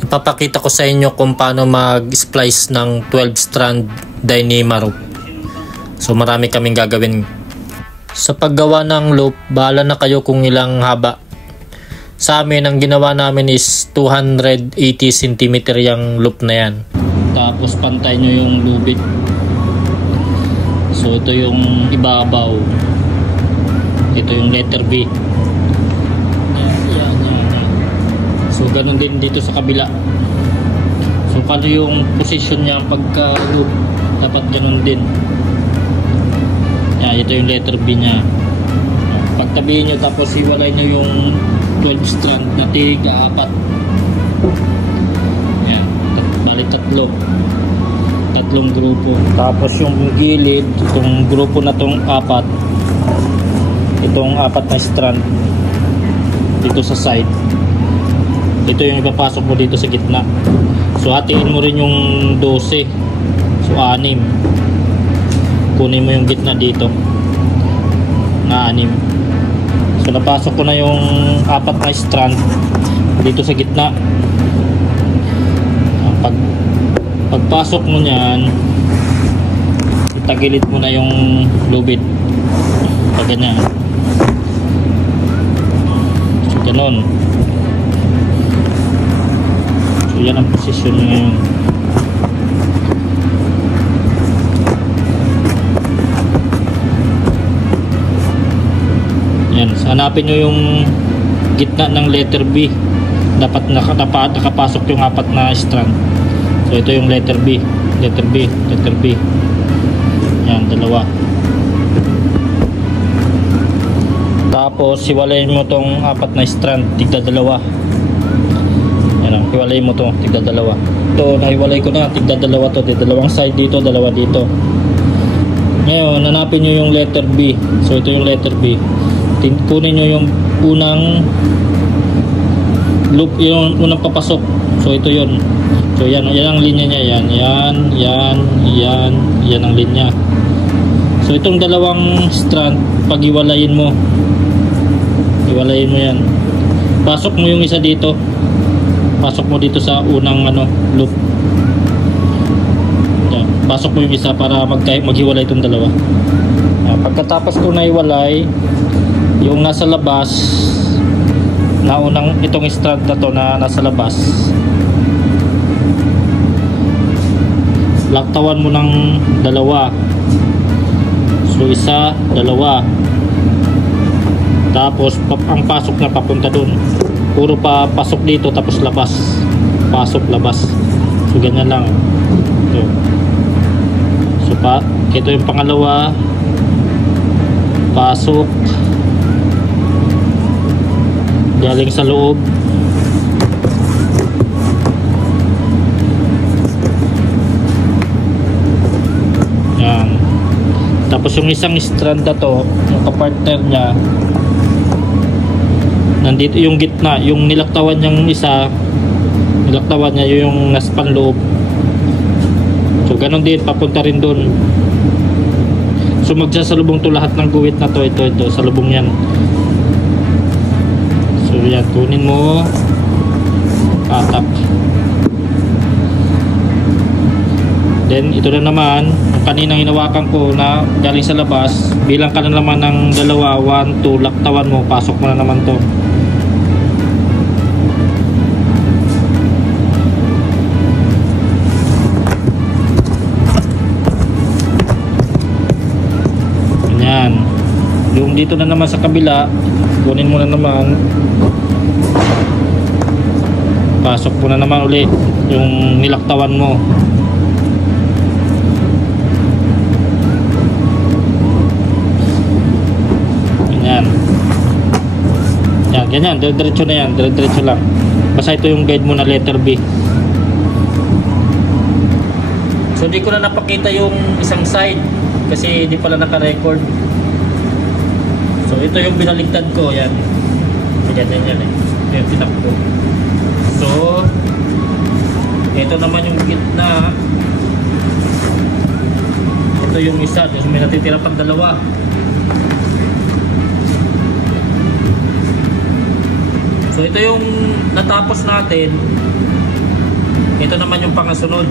Ipapakita ko sa inyo kung paano mag-splice ng 12 strand Dyneema rope. So marami kaming gagawin. Sa paggawa ng loop, bahala na kayo kung ilang haba. Sa amin, ang ginawa namin is 280 cm yung loop na yan. Tapos pantay nyo yung lubid. So ito yung ibabaw. Ito yung letter B. Yan. So ganun din dito sa kabila. So kano yung position niya pagka loop, dapat ganun din. Yan, ito yung letter B niya. Pagtabihin nyo tapos iwalay nyo yung 12 strand na tiga-apat. Yan, balik tatlong grupo. Tapos yung gilid, itong grupo na tong apat, itong apat na strand dito sa side, ito yung ipapasok mo dito sa gitna. So hatiin mo rin yung 12, so 6. Kunin mo yung gitna dito na 6. So napasok ko na yung apat na strand dito sa gitna. Pagpasok mo niyan, itagilid mo na yung lubid pag ganyan. So ganun. So yan ang posisyon nyo ngayon. Yan, hanapin nyo yung gitna ng letter B. Dapat nakapasok yung apat na strand. So ito yung letter B. Letter B. Yan, dalawa. Tapos hiwalayin mo tong apat na strand, tigda dalawa. Yan, hiwalayin mo to, tigda dalawa. Ito, nahiwalay ko na, tigda dalawa to. Dalawang side dito, dalawa dito. Ngayon, hanapin nyo yung letter B. So ito yung letter B. Kunin nyo yung unang loop, yung unang papasok. So ito yun. So yan ang linya niya. Yan ang linya. So itong dalawang strand, pag-iwalayin mo yan. Pasok mo yung isa dito. Pasok mo dito sa unang loop. Yan. Pasok mo yung isa para maghiwalay itong dalawa. Yan. Pagkatapos ko na iwalay yung nasa labas na unang itong strand na to na nasa labas, laktawan mo ng dalawa. So isa, dalawa. Tapos ang pasok na papunta dun, puro pa pasok dito tapos labas, pasok labas. So ganyan lang. So ito yung pangalawa, pasok galing sa loob, yan. Tapos yung isang strand na to, yung kapartner nya, nandito yung gitna, yung nilaktawan niyang isa, nilaktawan niya yung nasa panloob. So ganun din, papunta rin dun. So magsasalubong to lahat ng guwit na to, ito salubong yan. So yan, kunin mo, patak. Then ito na naman, yung kaninang hinawakan ko na galing sa labas, bilang ka na naman ng dalawa, 1, 2, laktawan mo, pasok mo na naman to. Ganyan. Yung dito na naman sa kabila, kunin mo na naman, pasok mo na naman ulit yung nilaktawan mo. Ganyan, diretso na yan, diretso lang. Basta ito yung guide mo na letter B. So hindi ko na napakita yung isang side kasi hindi pala naka-record. So ito yung binaligtad ko, yan. Ganyan yan eh. Yung tinap ko. So ito naman yung gitna. Ito yung isa, so may natitira pang dalawa. So ito yung natapos natin. Ito naman yung pangasunod.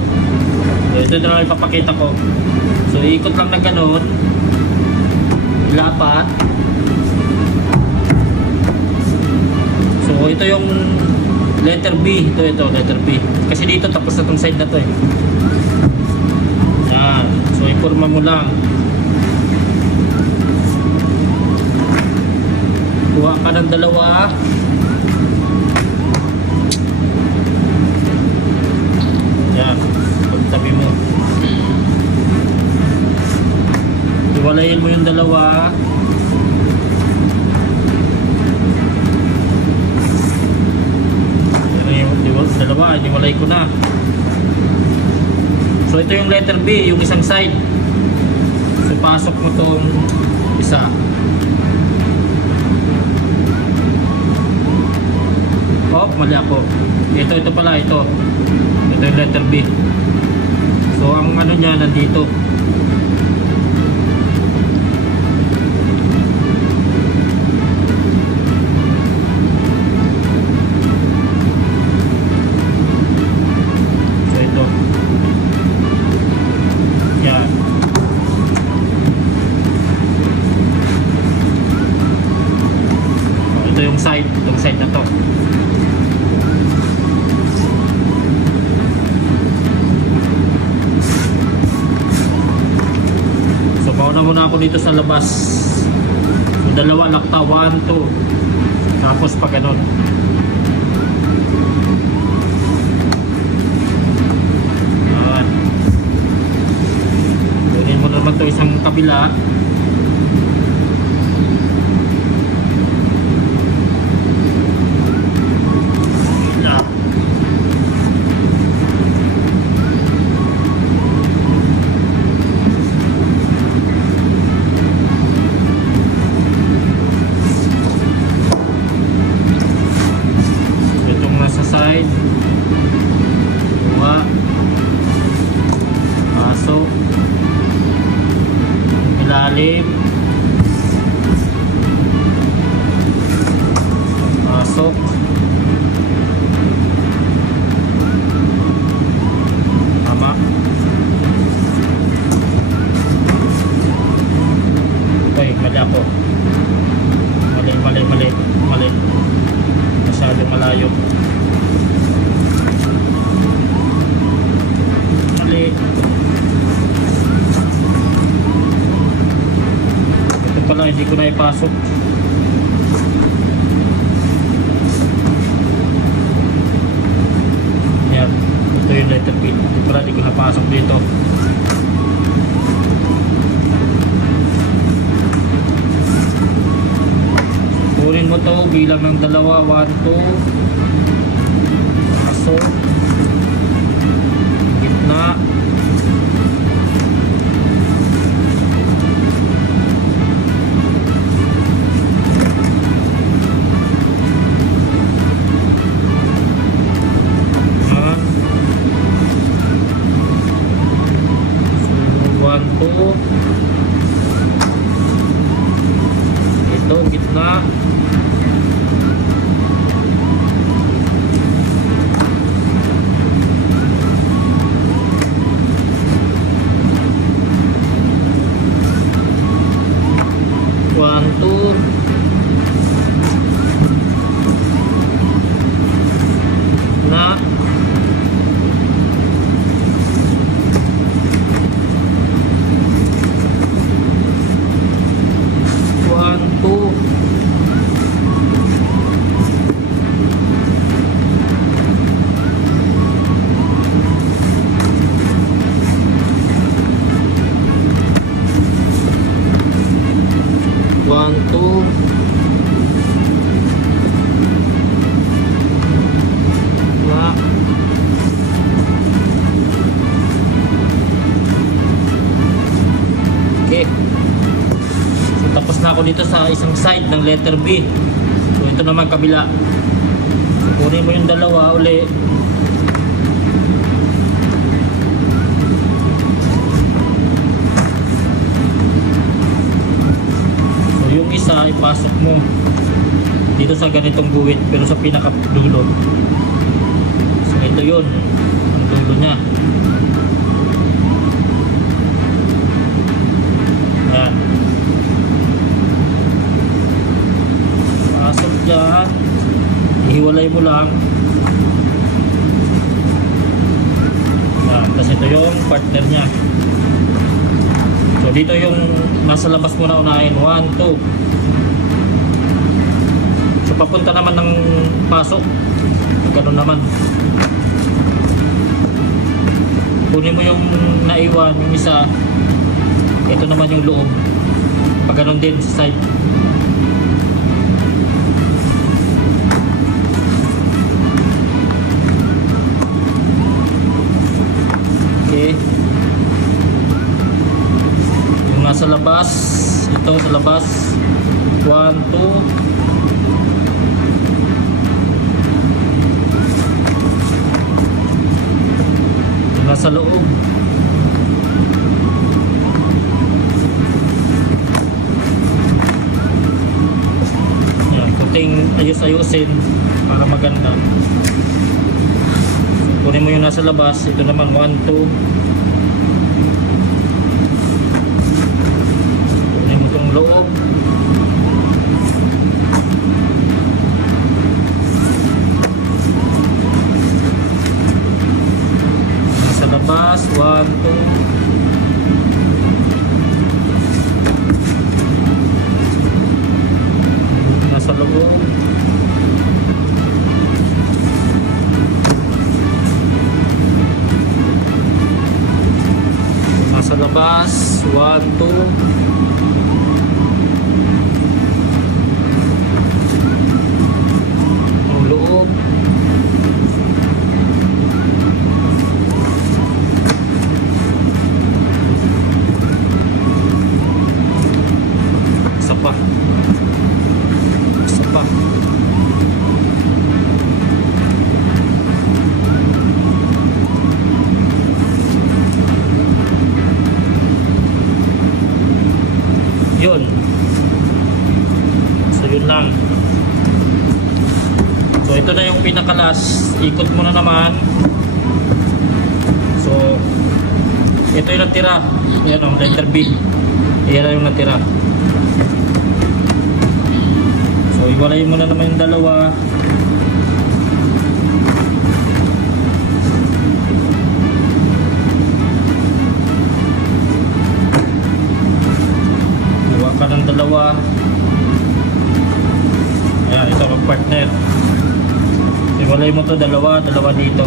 So, ito na lang ipapakita ko. So ikot lang na ganun, lapat. So ito yung letter B. Ito letter B. Kasi dito tapos na tong side na to eh. Yan. So iporma mo lang. Kuha ka ng dalawa. Yan. Pagtabi mo. Iwalayin mo yung dalawa. Dalawa, iniwalay ko na. So ito yung letter B, yung isang side. So pasok mo tong isa. Oh, mali ako. Ito pala, ito yung letter B. So ang ano niya nandito. Itong side na to. So mauna muna ako dito sa labas. Yung dalawa lakta, 1, 2. Tapos pa ganun. Yan. Kunin mo naman to isang kabila. Ilalim, pasok, tama. Okay, mali ako. Mali. Masyadong malayo. Mali. Pala hindi ko na ipasok. Yan, ito yung letter B. Pala hindi ko napasok dito. Kunin mo to bilang ng dalawa. 1, 2. Pasok. Gitna. Ito gitna. Ako dito sa isang side ng letter B. So ito naman kabila. So kunin mo yung dalawa uli. So yung isa ipasok mo dito sa ganitong guhit pero sa pinakadulo. So ito yun. Ang dulo niya. Yan. Pasok dyan. Ihiwalay mo lang. Yan. Tapos ito yung partner niya. So dito yung nasa labas mo na unahin. 1, 2. So papunta naman ng pasok. Ganun naman. Kunin mo yung naiwan, yung isa. Ito naman yung loob. Pag ganun din sa side. Okay. Yung nasa labas, ito sa labas. 1, 2. Nasa loob. Yan, kunting ayos-ayusin para maganda. Kunin mo yung nasa labas. Ito naman 1, 2. Kunin mo itong loob. Labas, 1, 2. Nasa loob. Nasa labas, 1, 2. Ang loob. Yun. So yun lang. So ito na yung pinakalas. Ikot mo na naman. So ito yung natira. Yan o, letter B. Yan na yung natira. So iwalay mo na naman yung dalawa. Ka ng dalawa. Ayan, ito ang partner. Iwalay mo to, dalawa dito.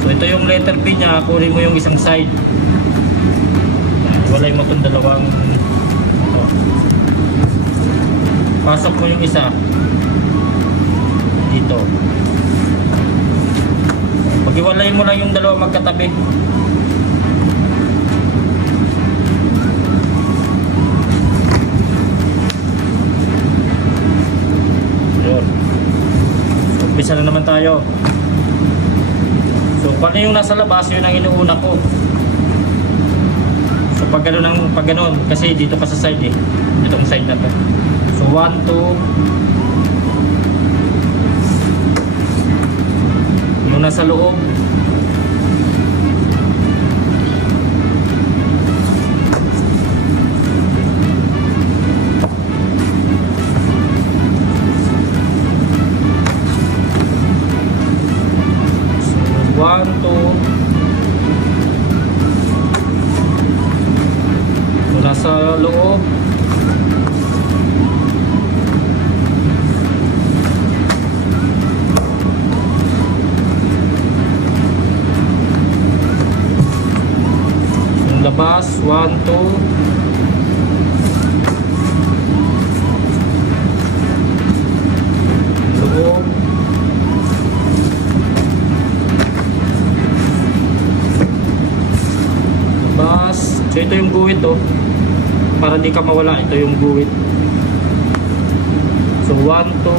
So ito yung letter B niya, kunin mo yung isang side. Ayan, iwalay mo tong dalawang ito. Pasok mo yung isa dito. Pag-iwalay mo lang yung dalawa magkatabi. Umpisa na naman tayo. So kung ano yung nasa labas, yun ang inuuna ko. So pag ganun, kasi dito ka sa side eh. Itong side na to. So 1, 2. Yung nasa loob. Nasa loob. Yung labas, 1, 2. Loob. Labas. So ito yung guhit oh. Para di ka mawala, ito yung guhit. So 1, 2.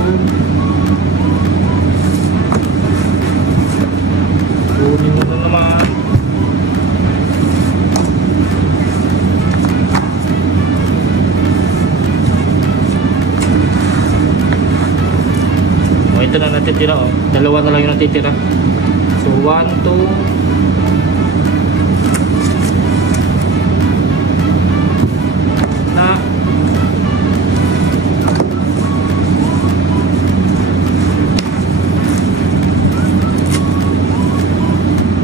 Kunin mo na naman. O ito na natitira oh. Dalawa na lang yung natitira. So 1, 2. Na.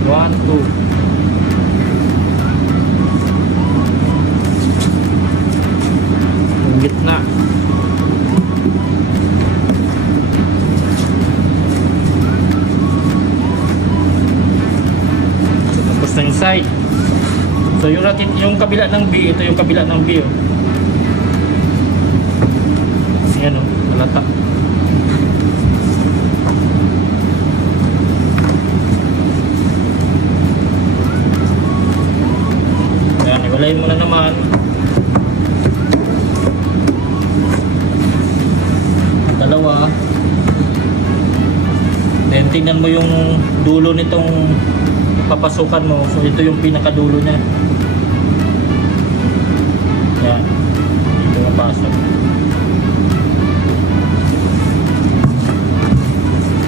1, 2. Yung gitna. Tapos na yung side. So yung kabila ng B, ito yung kabila ng B, oh. Ayan, oh, malata. Ayan, iwalayin mo na naman. Dalawa. Then tingnan mo yung dulo nitong papasukan mo. So ito yung pinakadulo niya. Yan. Ito mapasok.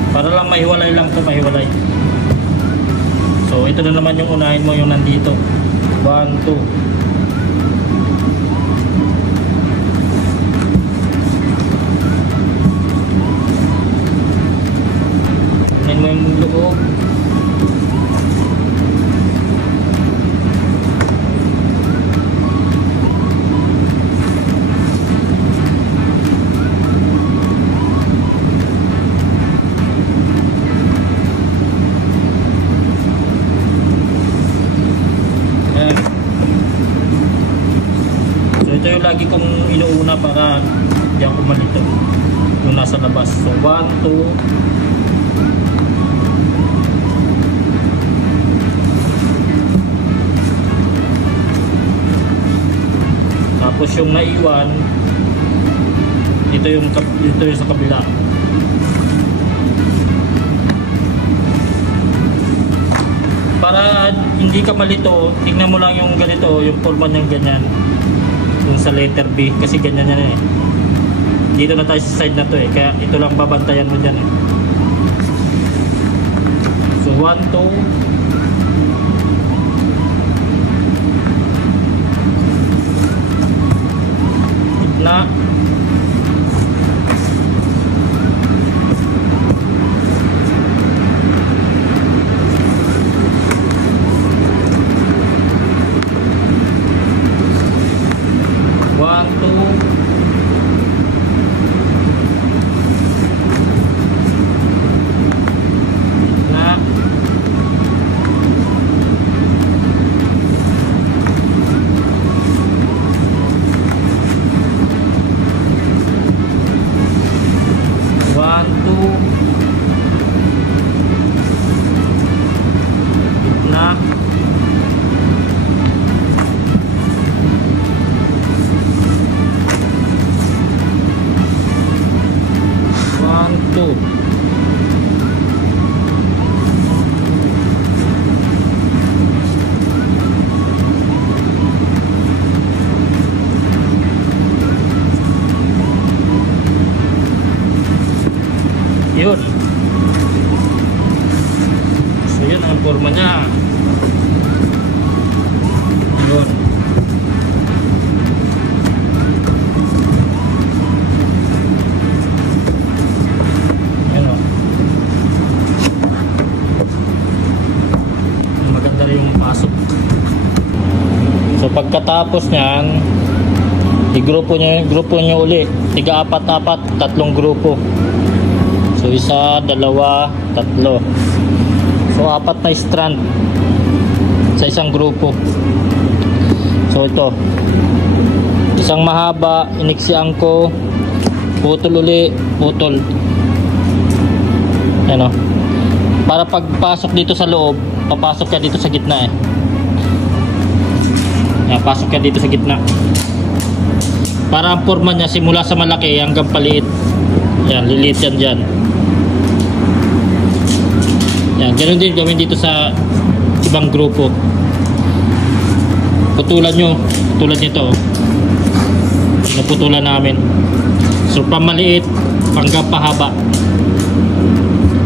Para lang mahiwalay lang ito, mahiwalay. So ito na naman yung unahin mo, yung nandito. 1, 2. Unahin mo yung loob. Ito yung lagi kong inuuna para di ako malito yung nasa labas. So 1, 2. Tapos yung naiwan, ito yung sa kabila. Para hindi ka malito, tingnan mo lang yung ganito, yung forma niyang ganyan. Yung sa letter B, kasi ganyan yan eh. Dito na tayo sa side na to eh, kaya ito lang babantayan mo dyan eh. So 1, 2. Gitna. Yun. So yun ang forma niya. Yun. Yan o. Maganda rin yung pasok. So pagkatapos niyan, i-grupo nyo uli. 3-4-4, 3 grupo. So 1, 2, 3. So 4 na strand sa isang grupo. So ito, isang mahaba, iniksian ko, putol uli, putol. Ano? Para pagpasok dito sa loob, papasok ka dito sa gitna eh. Yan, pasok ka dito sa gitna. Para ang forma niya simula sa malaki hanggang paliit. Yan, liliit yan dyan. Yan, ganoon din gawin dito sa ibang grupo. Putulan nyo, tulad nito. Naputulan namin. So, pamaliit hanggang pahaba.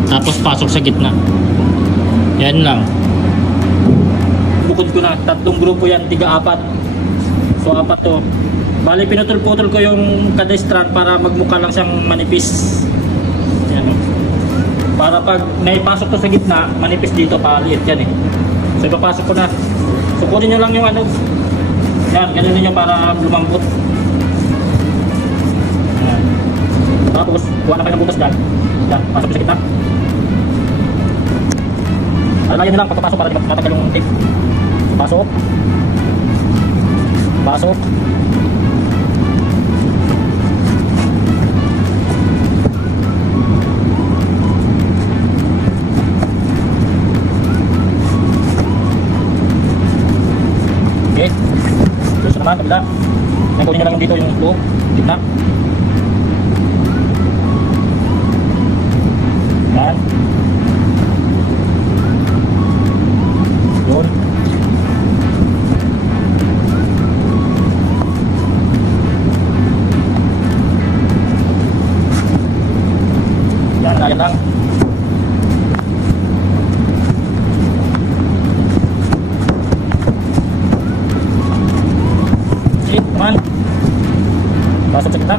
Tapos pasok sa gitna. Yan lang. Bukod ko na, 3 grupo yan, 3-4. So 4 to. Bali pinutol-putol ko yung kada strand para magmukha lang siyang manipis. Yan o. Para pag naipasok to sa gitna, manipis dito, paliit yan eh. So ipapasok ko na. So kunin nyo lang yung ano. Yan, ganun nyo para lumambot. Yan. Tapos, kuha na kayo ng butas dyan. Yan, pasok sa gitna. Alalayan nyo lang pagpapasok para di matagal yung tape. Pasok. Pasok. Okay. Terus naman, kabila. Yan, kunin nyo lang yung dito yung loob. Gitna. Yan. Yun. Yan, ayan lang. Okay, teman. Pasok sa kita.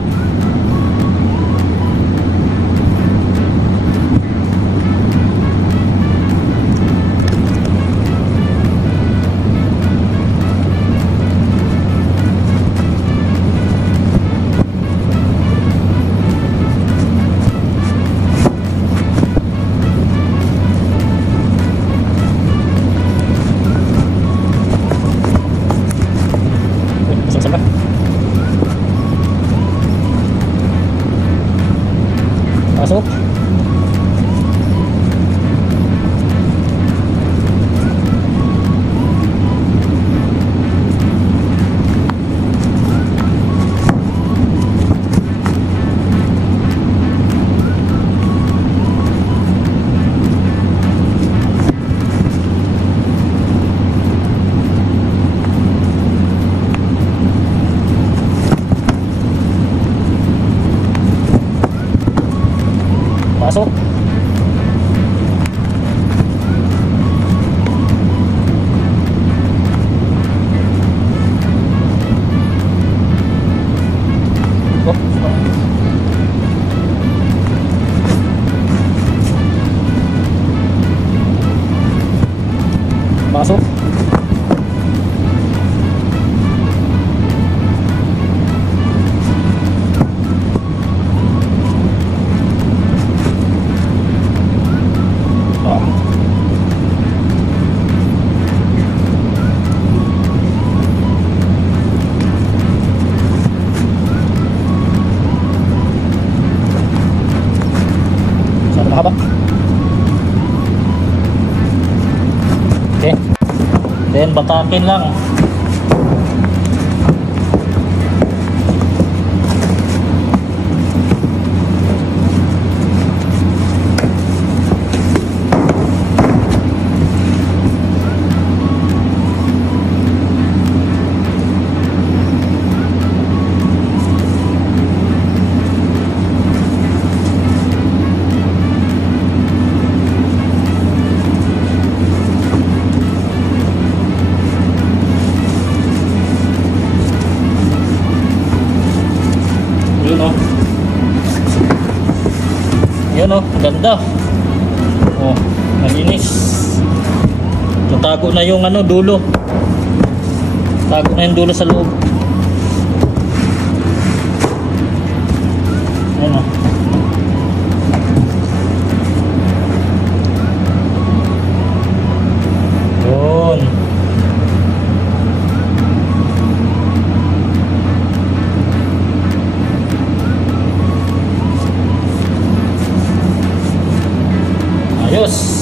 Pasok. Pasok. Oh. Pasok. Mahaba. Okay. Then batakin lang. Yun o. Yun o, ganda. Oh, malinis. Tatago na yung ano, dulo. Tago na yung dulo sa loob. Ano? Yun. Ayos.